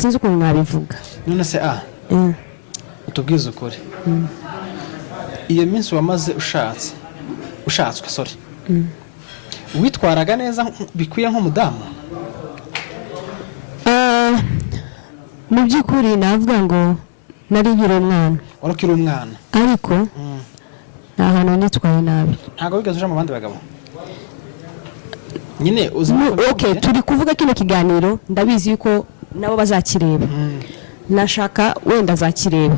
sinzi ukuntu nabivuga. None se utubwize ukuri. Iyo minsi wamaze ushatswe sorry. Witwaraga neza bikwiye nk'umudamu? Mu by'ukuri navuga ngo nari nkiri umwana. Warukiri umwana. Ariko nta hantu nitwaye nabi. Ntago wigeze uja mu bandi bagabo? Nyine okay, turi kuvuga kino kiganiro ndabizi yuko nabo bazakireba. Nashaka wenda azakireba.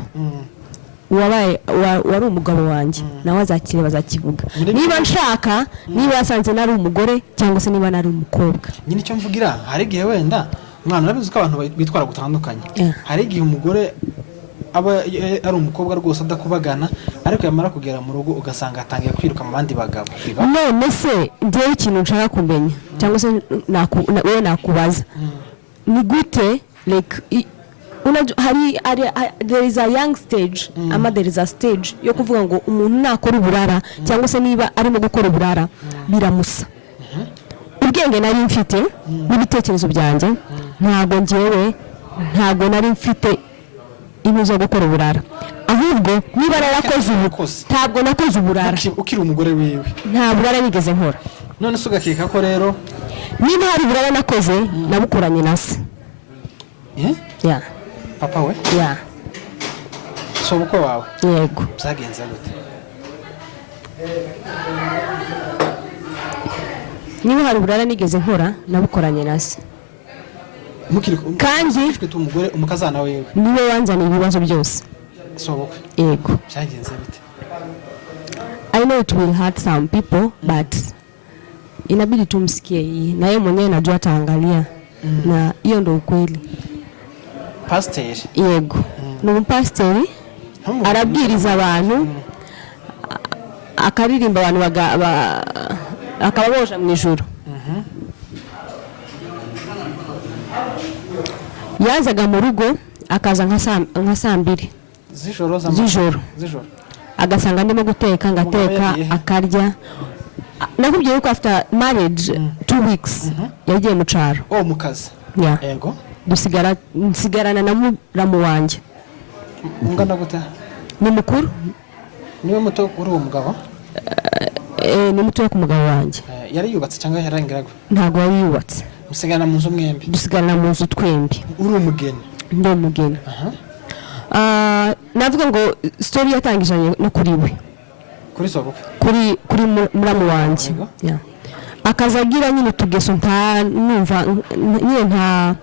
Wari umugabo wanjye nawe azakireba azakivuga. Niba nshaka, niba yasanze nari umugore cyangwa se niba nari umukobwa. Nyine icyo mvugira hari gihe wenda mwana nabizi ko abantu bitwara gutandukanye. Hari gihe umugore aba ari umukobwa rwose adakubagana ariko yamara kugera mu rugo ugasanga atangiye kwiruka mu bandi bagabo. None se ndiye ikintu nshaka kumenya cyangwa se wewe nakubaza. Ni gute like there is a young stage there is a stage yo kuvuga ngo umuntu nakora uburara cyangwa se niba arimo gukora uburara biramusa. Ubwenge nari mfite n'ibitekerezo byanjye ntago nari mfite imizo gukora uburara, ahubwo niba narakoze ntabwo nakoze uburara. Ukiri umugore wiwe nta burara nigeze nkora. None se ugakeka ko rero niba hari uburara nakoze nabukoranye na se. Papa we? So uko wawe? Yego. Byagenze gute? Niba hari uburara nigeze nkora nabukoranye na se. Kandi umugore umukazana wewe niwe wanzaniye ibibazo byose. So uko? Yego. Byagenze gute? I know it will hurt some people but inabidi tumsikie na yeye mwenyewe najua ataangalia. Na hiyo ndio ukweli. Pastor? Yego. Ni pastor arabwiriza abantu akaririmba abantu akababoja mu ijuru. Yazaga mu rugo akaza nka saa 2 z'ijoro agasanga ndimo guteka ngateka akarya. Nakubwiye ko after marriage 2 weeks yagiye mu cyaro. Mu kazi? Yego. Nsigarana na muramu wanjye. Ungana gute? Ni mukuru. Niwe muto kuri uwo mugabo? Ni muto ku mugabo wanjye. Yari yubatse cyangwa yarangiraga? Ntago yari yubatse. Musigana mu nzu mwembi? Dusigarana mu nzu twembi. Uri umugeni? Ndi umugeni. Navuga ngo story yatangijanye no kuri we. Kuri sobuka? Kuri muramu wanjye. Akazagira nyine tugeso numva nyine nta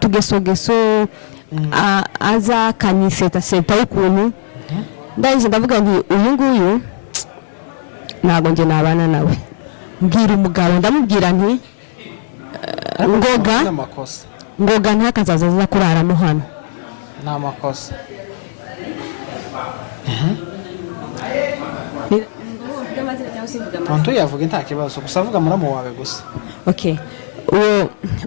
tugeso aza kaniseta ukuntu. Ndaje ndavuga nti uyu nguyu ntago nge nabana nawe. Mbwira umugabo ndamubwira nti ngoga ntakazaza kuraramo hano. Nta makosa. Tonto yavuga nta kibazo gusa avuga muramu wawe gusa. Okay.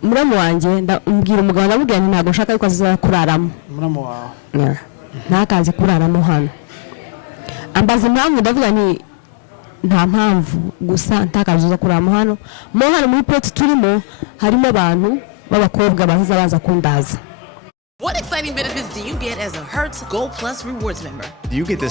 Muramu wanjye ndambwira umugabo ndamubwira nti ntago nshaka yuko azaza kuraramo. Muramu wawe? Ntakaze kuraramo hano. Ambaza impamvu ndavuga nti nta mpamvu gusa ntakazuza kuraramo hano. Hano muri plot turimo harimo abantu b'abakobwa baza kundaza. What exciting benefits do you get as a Hertz Gold Plus Rewards member? You get the